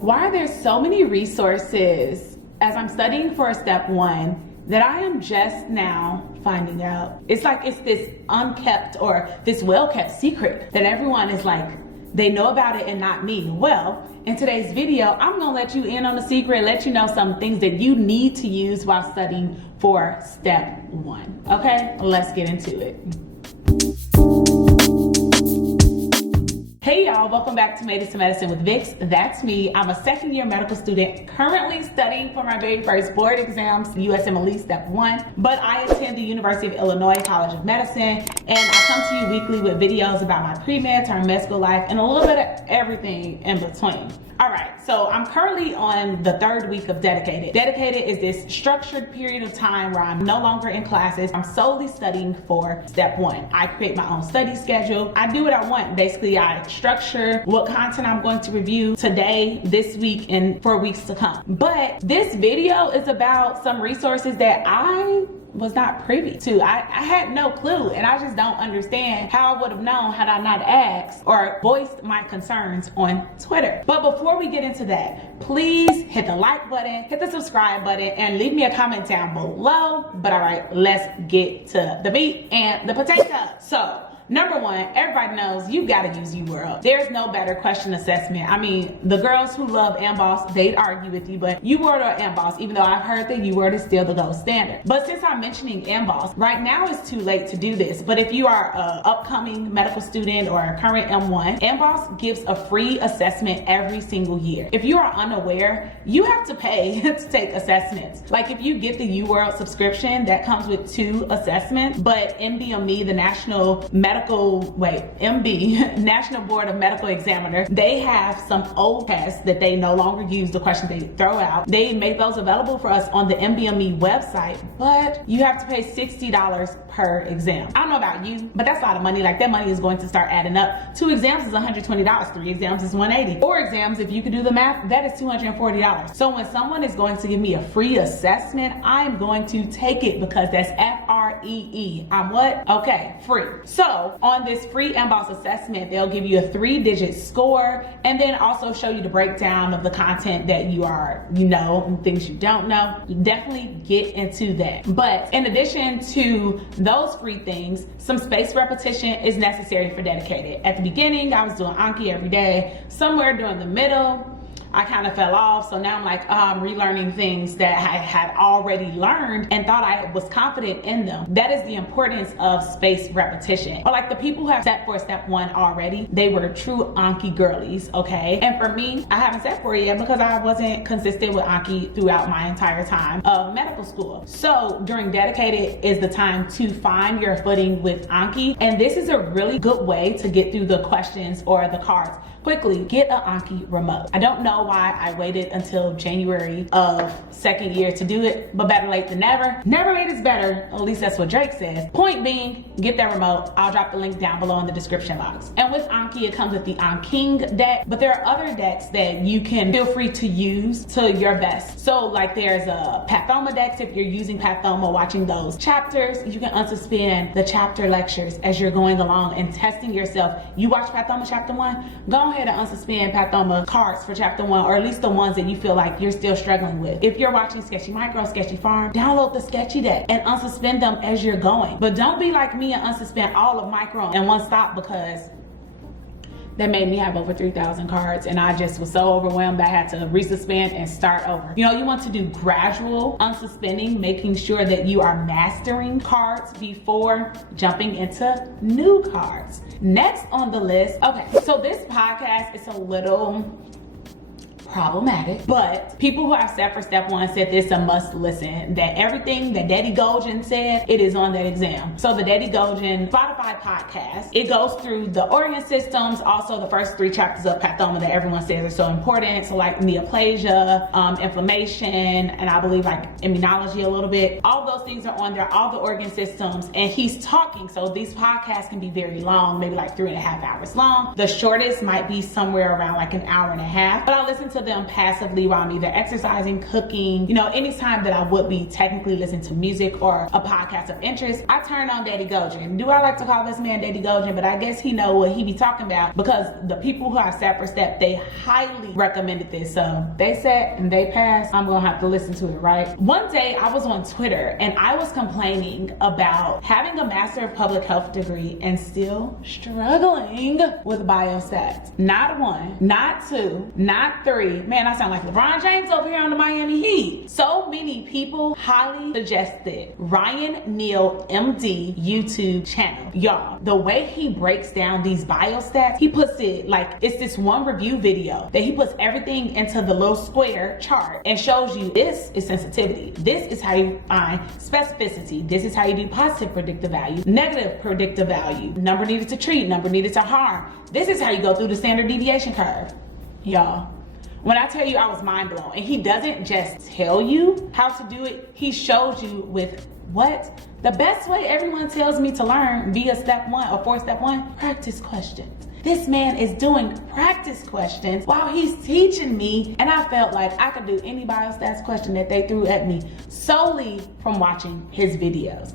Why are there so many resources as I'm studying for step 1 that I am just now finding out? It's like it's this unkept or this well-kept secret that everyone is like, they know about it and not me. Well, in today's video, I'm gonna let you in on the secret, let you know some things that you need to use while studying for step 1. Okay, let's get into it. Hey y'all, welcome back to Made It to Medicine with Vix. That's me. I'm a second-year medical student currently studying for my very first board exams, USMLE Step 1, but I attend the University of Illinois College of Medicine, and I come to you weekly with videos about my pre-med, term med school life, and a little bit of everything in between. All right, so I'm currently on the 3rd week of Dedicated. Dedicated is this structured period of time where I'm no longer in classes. I'm solely studying for step 1. I create my own study schedule. I do what I want. Basically, I structure what content I'm going to review today, this week, and for weeks to come. But this video is about some resources that I was not privy to. I had no clue, and I just don't understand how I would have known had I not asked or voiced my concerns on Twitter. But before we get into that, please hit the like button, hit the subscribe button, and leave me a comment down below. But all right, let's get to the meat and the potato. So, number 1, everybody knows you gotta use YouWorld. There's no better question assessment. I mean, the girls who love AMBOSS, they'd argue with you, but YouWorld or AMBOSS, even though I've heard that YouWorld is still the gold standard. But since I'm mentioning AMBOSS, right now it's too late to do this. But if you are an upcoming medical student or a current M1, AMBOSS gives a free assessment every single year. If you are unaware, you have to pay to take assessments. Like if you get the YouWorld subscription, that comes with 2 assessments, but MBME, the National National Board of Medical Examiner, they have some old tests that they no longer use, the questions they throw out. They make those available for us on the MBME website, but you have to pay $60 per exam. I don't know about you, but that's a lot of money. Like that money is going to start adding up. 2 exams is $120, 3 exams is $180. 4 exams, if you could do the math, that is $240. So when someone is going to give me a free assessment, I'm going to take it because that's F-R-E-E. I'm what? Okay, free. So on this free AMBOSS assessment, they'll give you a 3-digit score and then also show you the breakdown of the content that you know, and things you don't know. Definitely get into that. But in addition to those free things, some spaced repetition is necessary for Dedicated. At the beginning, I was doing Anki every day. Somewhere during the middle, I kind of fell off, so now I'm like, I'm relearning things that I had already learned and thought I was confident in them. That is the importance of spaced repetition. Or like the people who have sat for step 1 already, they were true Anki girlies, okay? And for me, I haven't sat for it yet because I wasn't consistent with Anki throughout my entire time of medical school. So during Dedicated is the time to find your footing with Anki, and this is a really good way to get through the questions or the cards quickly. Get an Anki Remote. I don't know why I waited until January of 2nd year to do it, but better late than never. Never late is better, at least that's what Drake says. Point being, get that remote. I'll drop the link down below in the description box. And with Anki, it comes with the Anking deck, but there are other decks that you can feel free to use to your best. So like there's a Pathoma deck. If you're using Pathoma, watching those chapters, you can unsuspend the chapter lectures as you're going along and testing yourself. You watch Pathoma chapter 1, go ahead and unsuspend Pathoma cards for chapter 1, or at least the ones that you feel like you're still struggling with. If you're watching Sketchy Micro, Sketchy Farm, download the Sketchy deck and unsuspend them as you're going. But don't be like me and unsuspend all of Micro in one stop, because that made me have over 3,000 cards and I just was so overwhelmed that I had to resuspend and start over. You know, you want to do gradual unsuspending, making sure that you are mastering cards before jumping into new cards. Next on the list, okay, so this podcast is a little problematic, but people who have sat for step 1 said this a must listen, that everything that Daddy Golden said, it is on that exam. So the Daddy Golden Spotify podcast, it goes through the organ systems, also the first 3 chapters of Pathoma that everyone says are so important. So like neoplasia, inflammation, and I believe like immunology a little bit. All those things are on there, all the organ systems, and he's talking. So these podcasts can be very long, maybe like 3.5 hours long. The shortest might be somewhere around like an hour and a half, but I listen to to them passively while I'm either exercising, cooking, you know, anytime that I would be technically listening to music or a podcast of interest. I turn on Daddy Gojin. Do I like to call this man Daddy Gojin? But I guess he know what he be talking about, because the people who have Step for Step, they highly recommended this. So they said and they passed, I'm gonna have to listen to it, right? One day I was on Twitter and I was complaining about having a Master of Public Health degree and still struggling with biostats. Not one, not two, not three. Man, I sound like LeBron James over here on the Miami Heat. So many people highly suggested Ryan Neal MD YouTube channel. Y'all, the way he breaks down these biostats, he puts it like it's this one review video that he puts everything into the little square chart and shows you this is sensitivity. This is how you find specificity. This is how you do positive predictive value, negative predictive value, number needed to treat, number needed to harm. This is how you go through the standard deviation curve. Y'all, when I tell you I was mind blown, and he doesn't just tell you how to do it, he shows you with what? The best way everyone tells me to learn via step 1 or 4 step 1, practice questions. This man is doing practice questions while he's teaching me, and I felt like I could do any biostats question that they threw at me solely from watching his videos.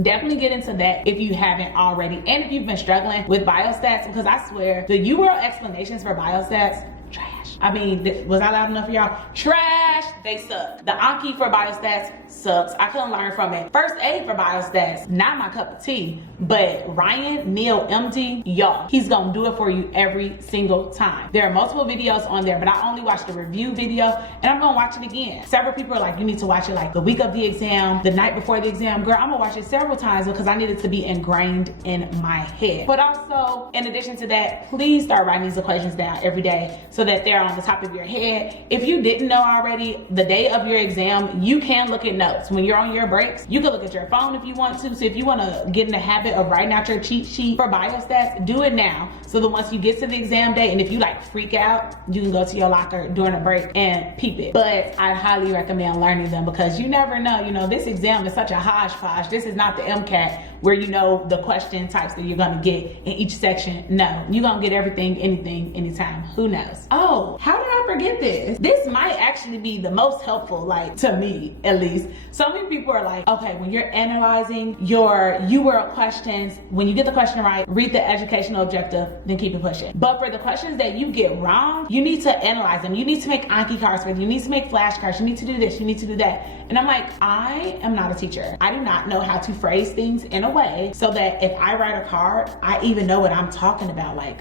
Definitely get into that if you haven't already, and if you've been struggling with biostats, because I swear the UWorld explanations for biostats, trash. I mean, was I loud enough for y'all? Trash, they suck. The Anki for biostats sucks. I couldn't learn from it. First aid for biostats, not my cup of tea, but Ryan Neal MD, y'all, he's gonna do it for you every single time. There are multiple videos on there, but I only watched the review video, and I'm gonna watch it again. Several people are like, you need to watch it like the week of the exam, the night before the exam. Girl, I'm gonna watch it several times because I need it to be ingrained in my head. But also, in addition to that, please start writing these equations down every day so that they're on the top of your head. If you didn't know already, the day of your exam, you can look at notes. When you're on your breaks, you can look at your phone if you want to. So if you want to get in the habit of writing out your cheat sheet for biostats, do it now. So that once you get to the exam day, and if you like freak out, you can go to your locker during a break and peep it. But I highly recommend learning them, because you never know, you know, this exam is such a hodgepodge. This is not the MCAT where you know the question types that you're gonna get in each section. No, you're gonna get everything, anything, anytime. Who knows? Oh, how did I forget this? This might actually be the most helpful, like to me at least. So many people are like, okay, when you're analyzing your UWorld questions, when you get the question right, read the educational objective, then keep it pushing. But for the questions that you get wrong, you need to analyze them. You need to make Anki cards for them. You need to make flashcards. You need to do this. You need to do that. And I'm like, I am not a teacher. I do not know how to phrase things in a way so that if I write a card, I even know what I'm talking about. Like,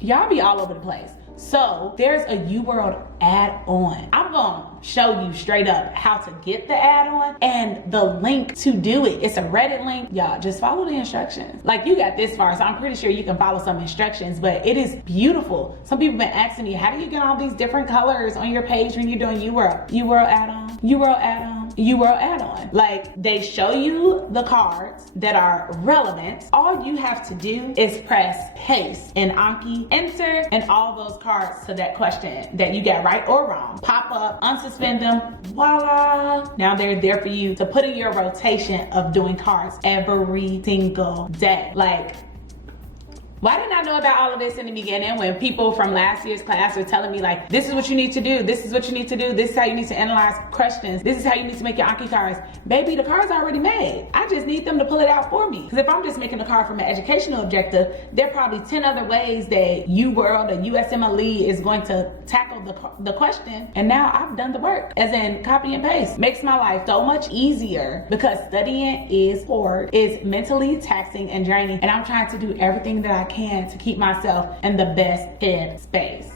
y'all be all over the place. So there's a YouWorld add-on. I'm gonna show you straight up how to get the add-on and the link to do it. It's a Reddit link. Y'all just follow the instructions. Like, you got this far, so I'm pretty sure you can follow some instructions, but it is beautiful. Some people have been asking me, how do you get all these different colors on your page when you're doing YouWorld add-on, YouWorld add-on, YouWorld add-on? Like, they show you the cards that are relevant. All you have to do is press paste in Anki, enter, and all those cards to that question that you got right or wrong pop up, unsuspend them, voila. Now they're there for you to put in your rotation of doing cards every single day. Like, why didn't I know about all of this in the beginning when people from last year's class were telling me, like, this is what you need to do, this is what you need to do, this is how you need to analyze questions, this is how you need to make your Anki cards. Baby, the card's already made. I just need them to pull it out for me. Because if I'm just making a card from an educational objective, there are probably 10 other ways that UWorld or USMLE is going to tackle the question. And now I've done the work, as in copy and paste. Makes my life so much easier, because studying is hard, is mentally taxing and draining, and I'm trying to do everything that I can to keep myself in the best head space.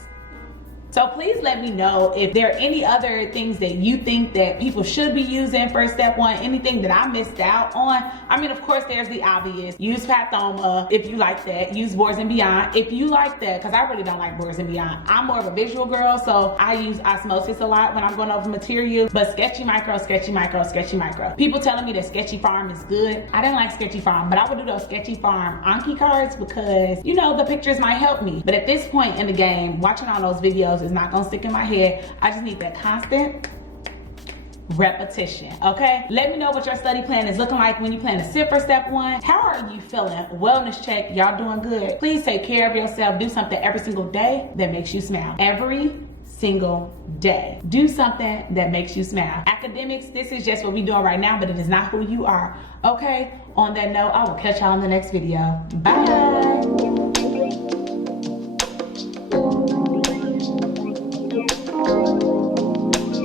So please let me know if there are any other things that you think that people should be using for step 1, anything that I missed out on. I mean, of course, there's the obvious. Use Pathoma if you like that. Use Boards and Beyond if you like that, because I really don't like Boards and Beyond. I'm more of a visual girl, so I use Osmosis a lot when I'm going over material. But Sketchy Micro, Sketchy Micro, Sketchy Micro. People telling me that Sketchy Farm is good. I didn't like Sketchy Farm, but I would do those Sketchy Farm Anki cards because, you know, the pictures might help me. But at this point in the game, watching all those videos is not gonna stick in my head. I just need that constant repetition, okay? Let me know what your study plan is looking like when you plan to sit for step 1. How are you feeling? Wellness check, y'all doing good? Please take care of yourself. Do something every single day that makes you smile. Every single day. Do something that makes you smile. Academics, this is just what we're doing right now, but it is not who you are, okay? On that note, I will catch y'all in the next video. Bye.